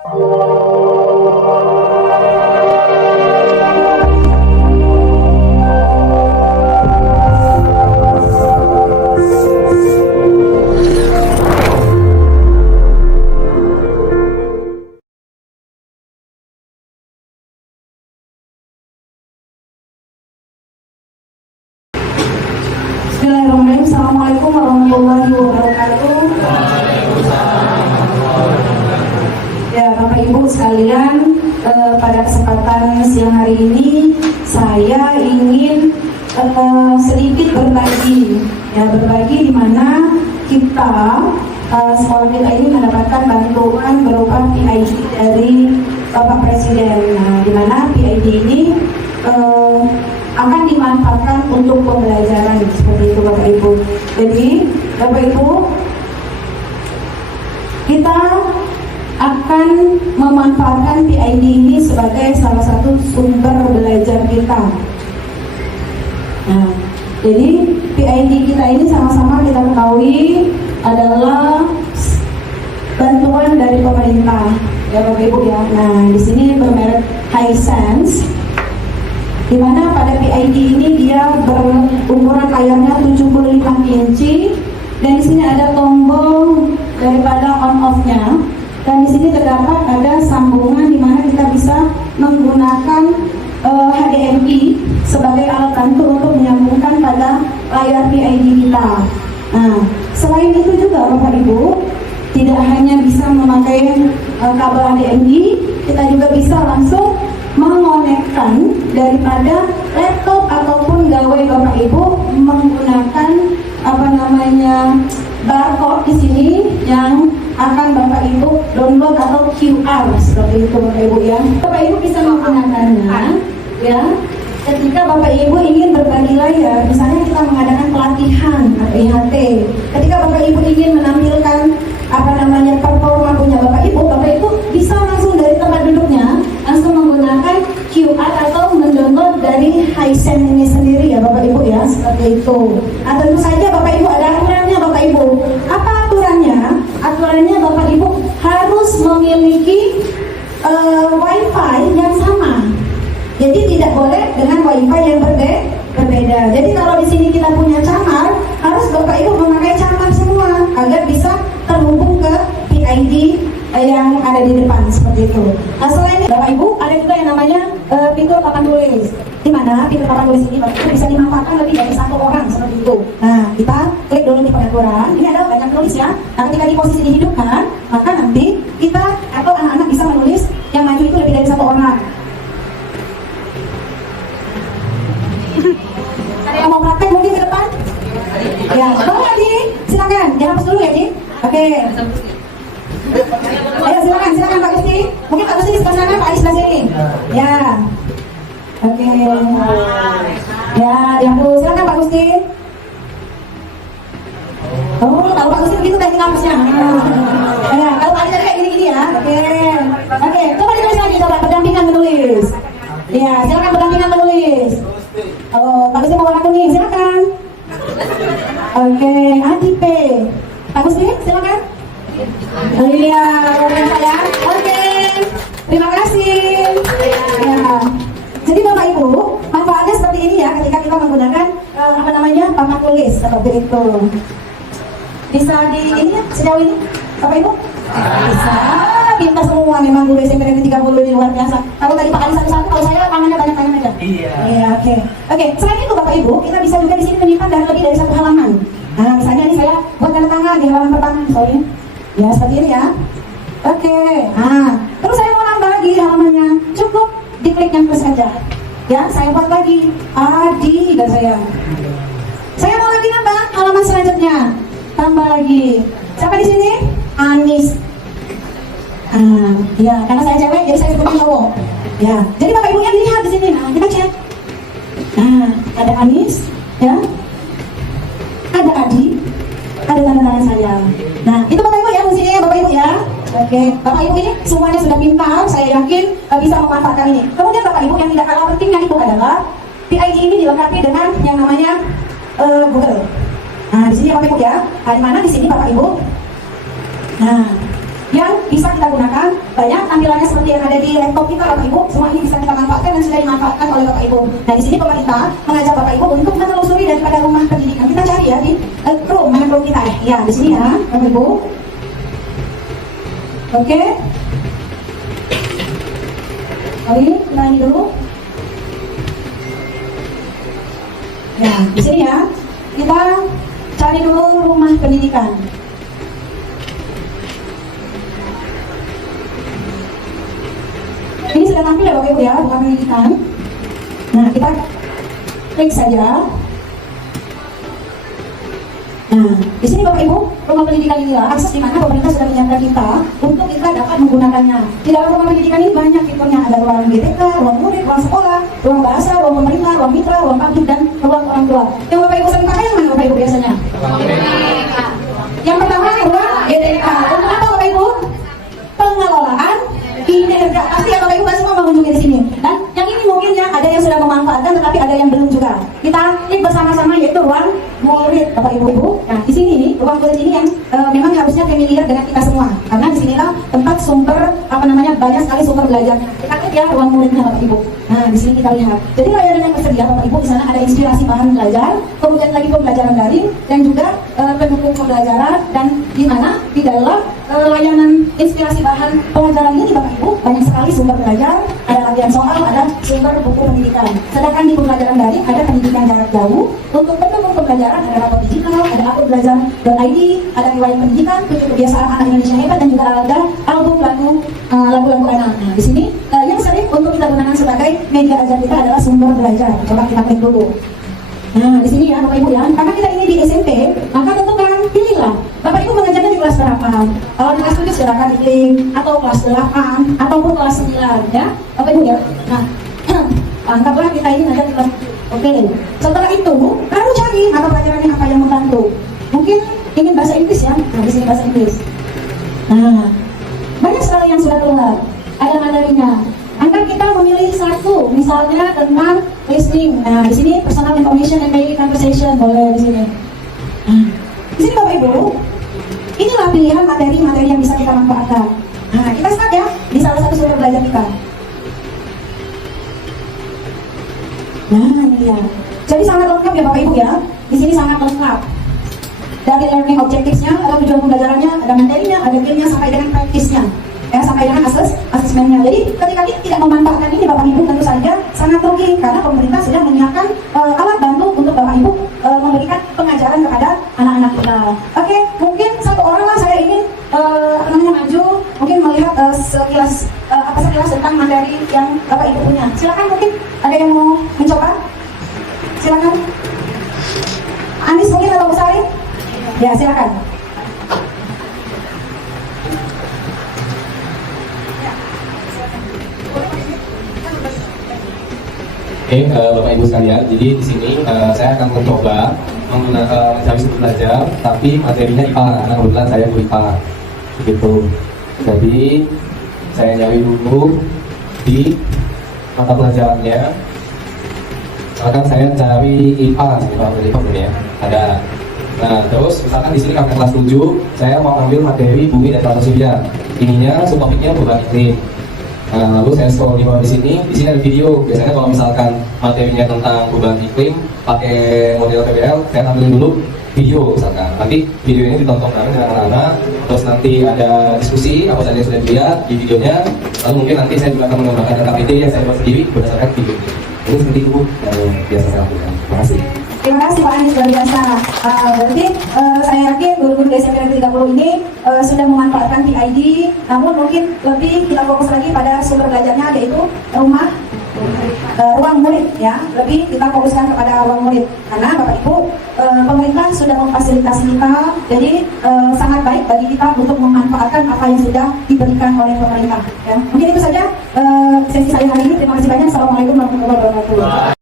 Bismillahirrahmanirrahim. Assalamualaikum warahmatullahi wabarakatuh. Ya, Bapak Ibu sekalian, pada kesempatan siang hari ini saya ingin sedikit berbagi, di mana kita sekolah kita ini mendapatkan bantuan berupa PID dari Bapak Presiden. Nah, di mana PID ini akan dimanfaatkan untuk pembelajaran seperti itu Bapak Ibu. Jadi Bapak Ibu, kita akan memanfaatkan PID ini sebagai salah satu sumber belajar kita. Nah, jadi PID kita ini sama-sama kita ketahui adalah bantuan dari pemerintah, ya Bapak Ibu ya. Nah, di sini bermerek Hisense, di mana pada PID ini dia berukuran layarnya 75 inci, dan di sini ada tombol daripada on off-nya, dan di sini terdapat ada sambungan di mana kita bisa menggunakan HDMI sebagai alat bantu untuk menyambungkan pada layar PID kita. Nah, selain itu juga Bapak Ibu, tidak hanya bisa memakai kabel HDMI, kita juga bisa langsung mengonekkan daripada laptop ataupun gawai Bapak Ibu menggunakan barcode di sini yang akan Bapak Ibu download atau QR seperti itu Bapak Ibu ya. Bapak Ibu bisa menggunakannya ya ketika Bapak Ibu ingin berbagi layar, misalnya kita mengadakan pelatihan atau IHT. Ketika Bapak Ibu ingin menampilkan performa punya Bapak Ibu bisa langsung dari tempat duduknya langsung menggunakan QR atau mendownload dari Hisense ini sendiri ya Bapak Ibu ya, seperti itu. Nah, tentu saja Bapak Ibu ada aturannya Bapak Ibu. Apa aturannya? Aturannya Bapak Ibu harus memiliki WiFi yang sama. Jadi tidak boleh dengan WiFi yang berbeda. Jadi kalau di sini kita punya camar, harus Bapak Ibu memakai camar semua agar bisa terhubung ke PID yang ada di depan seperti itu. Nah, selain itu Bapak Ibu ada juga yang namanya fitur papan tulis, di mana fitur papan tulis ini Bapak Ibu bisa dimanfaatkan lebih dari satu orang seperti itu. Nah, kita klik dulu di pengaturan. Ini ada banyak tulis ya. Nah, ketika di posisi dihidupkan, maka nanti kita atau anak-anak bisa menulis yang maju itu lebih dari satu orang. Ada yang mau praktek mungkin ke depan? Ya, boleh Ji, silakan. Jangan hapus dulu ya Ji. Oke. Ayo silakan Pak Gusti. Mungkin Pak Gusti di sebelah sana, Pak Adi sebelah sini. Ya. Oke. Ya, silakan Pak Gusti. Oh, kalau Pak Gusti begitu teknik hapusnya. Ya, kalau Pak Adi tadi kayak gini-gini ya. Oke, coba ditulis lagi, coba berdampingan menulis. Ya, silakan berdampingan menulis. Oh, Pak Gusti mau warna kuning, silakan. Oke, Adi P. Pak Gusti, silakan. Oh iya, saya. Oke, terima kasih. Ya. Jadi Bapak Ibu, manfaatnya seperti ini ya ketika kita menggunakan papan tulis seperti itu. Bisa di ini ya, sejauh ini, Bapak Ibu? Bisa. Pintar semua memang guru SMP Negeri 30 ini luar biasa. Kalau tadi Pak Adi satu-satu, kalau saya tangannya banyak-banyak aja. Iya, oke. Selain itu Bapak Ibu, kita bisa juga di sini menyimpan dan lebih dari satu halaman. Nah, misalnya ini saya buat tanda tangan di halaman pertama, sorry. Ya, seperti ini ya. Oke. Nah, terus saya mau nambah lagi halamannya. Cukup diklik yang plus saja. Ya, saya buat lagi Adi dan saya. Saya mau lagi nambah halaman selanjutnya. Tambah lagi. Siapa di sini? Anis. Ya, karena saya cewek, jadi saya sebutnya cowok. Ya, jadi Bapak Ibu yang lihat di sini. Nah, kita cek. Nah, ada Anis, ya. Ada Adi, ada tanda tangan saya. Nah, itu Bapak Ibu ya fungsinya ya Bapak Ibu ya. Oke, Bapak Ibu ini semuanya sudah pintar, saya yakin bisa memanfaatkan ini. Kemudian Bapak Ibu yang tidak kalah pentingnya itu adalah PID ini dilengkapi dengan yang namanya Google. Nah, di sini ya Bapak Ibu ya. Nah, di mana di sini Bapak Ibu? Nah, yang bisa kita gunakan. Banyak tampilannya seperti yang ada di laptop kita Bapak Ibu, semua ini bisa kita manfaatkan dan sudah dimanfaatkan oleh Bapak Ibu. Nah di sini pemerintah mengajak Bapak Ibu untuk menelusuri daripada rumah pendidikan. Kita cari ya di Chrome, mana Chrome kita ya di sini ya Bapak Ibu. Oke. Oke, kita ini dulu. Ya, di sini ya. Kita cari dulu rumah pendidikan. Ini sudah tampil ya Bapak Ibu ya, rumah pendidikan. Nah, kita klik saja. Nah, di sini Bapak Ibu, rumah pendidikan inilah akses di mana pemerintah sudah menyiapkan kita untuk kita dapat menggunakannya. Di dalam rumah pendidikan ini banyak fiturnya, ada ruang BTK, ruang murid, ruang sekolah, ruang bahasa, ruang pemerintah, ruang mitra, ruang publik, dan ruang orang tua. Yang Bapak Ibu sering pakai yang mana Bapak Ibu biasanya? Yang pertama ruang BTK. Untuk apa Bapak Ibu? Pengelolaan kinerja. Pasti ya Bapak Ibu kan semua mengunjungi di sini. Dan yang ini mungkin ya ada yang sudah memanfaatkan, tetapi ada yang belum juga. Kita klik bersama-sama yaitu ruang murid Bapak Ibu. Nah di sini ruang murid ini yang memang harusnya familiar dengan kita semua, karena di sinilah tempat sumber banyak sekali sumber belajarnya. Kita klik ya ruang muridnya Bapak Ibu. Nah di sini kita lihat. Jadi layanan yang tersedia Bapak Ibu, di sana ada inspirasi bahan belajar, kemudian lagi pembelajaran daring dan juga pendukung pembelajaran, dan di mana di dalam layanan inspirasi bahan pelajaran ini Bapak Ibu banyak sekali sumber belajar, ada latihan soal, ada sumber buku pendidikan. Sedangkan di pembelajaran daring ada pendidikan jarak jauh, untuk pendukung pembelajaran ada rapor digital, ada akun belajar.id, ada riwayat pendidikan, 7 kebiasaan anak Indonesia hebat, dan juga ada album lagu-lagu anak. Nah di sini yang sering untuk kita gunakan sebagai media ajar kita adalah sumber belajar. Coba kita klik dulu. Nah di sini ya Bapak Ibu ya, karena kita ini di SMP, maka tentukan pilihlah Bapak Ibu mengajarnya di kelas berapa. Kalau di kelas 7 silakan diklik, atau kelas 8 ataupun kelas 9 ya Bapak Ibu ya. Nah anggaplah kita ini ngajar di kelas 7. Oke, setelah itu baru cari mata pelajarannya apa yang membantu. Mungkin ingin bahasa Inggris ya, nah di sini bahasa Inggris. Nah banyak sekali yang sudah keluar, ada materinya. Anda kita memilih satu, misalnya tentang listening. Nah, di sini personal information and daily conversation boleh di sini. Nah, di sini Bapak Ibu, inilah pilihan materi-materi yang bisa kita manfaatkan. Nah, kita start ya di salah satu sumber belajar kita. Nah, ini dia. Jadi sangat lengkap ya Bapak Ibu ya. Di sini sangat lengkap. Dari learning objectives-nya, ada tujuan pembelajarannya, ada materinya, ada game-nya, sampai dengan practice-nya. Ya, sampai dengan asesmennya. Jadi ketika kita tidak memanfaatkan ini Bapak Ibu, tentu saja sangat rugi, karena pemerintah sudah menyiapkan alat bantu untuk Bapak Ibu memberikan pengajaran kepada anak-anak kita. Oke, mungkin satu orang lah saya ingin maju, mungkin melihat sekilas tentang materi yang Bapak Ibu punya. Silakan, mungkin ada yang mau mencoba? Silakan. Anis mungkin atau Bu Sari? Ya, silakan. Oke, Bapak Ibu sekalian, jadi di sini saya akan mencoba mencari sumber belajar, tapi materinya IPA, karena kebetulan saya guru IPA, gitu. Jadi saya nyari dulu di mata pelajarannya. Misalkan saya cari IPA, ya, ada. Nah, terus misalkan di sini karena kelas 7, saya mau ambil materi bumi dan tata surya. Ininya subtopiknya perubahan iklim. Nah, lalu saya scroll di bawah di sini ada video. Biasanya kalau misalkan materinya tentang perubahan iklim pakai model PBL, saya ambil dulu video misalkan. Nanti video ini ditonton bareng dengan anak-anak, terus nanti ada diskusi apa saja yang sudah dilihat di videonya. Lalu mungkin nanti saya juga akan mengembangkan KPT yang saya buat sendiri berdasarkan video ini. Ini seperti itu yang biasa saya lakukan. Terima kasih. Terima kasih Pak Anies, luar biasa. Berarti saya yakin guru-guru di SMP Negeri 30 ini sudah memanfaatkan PID, namun mungkin lebih kita fokus lagi pada sumber belajarnya, yaitu ruang murid ya. Lebih kita fokuskan kepada ruang murid, karena Bapak Ibu pemerintah sudah memfasilitasi kita, jadi sangat baik bagi kita untuk memanfaatkan apa yang sudah diberikan oleh pemerintah ya. Mungkin itu saja sesi saya hari ini. Terima kasih banyak. Assalamualaikum warahmatullahi wabarakatuh.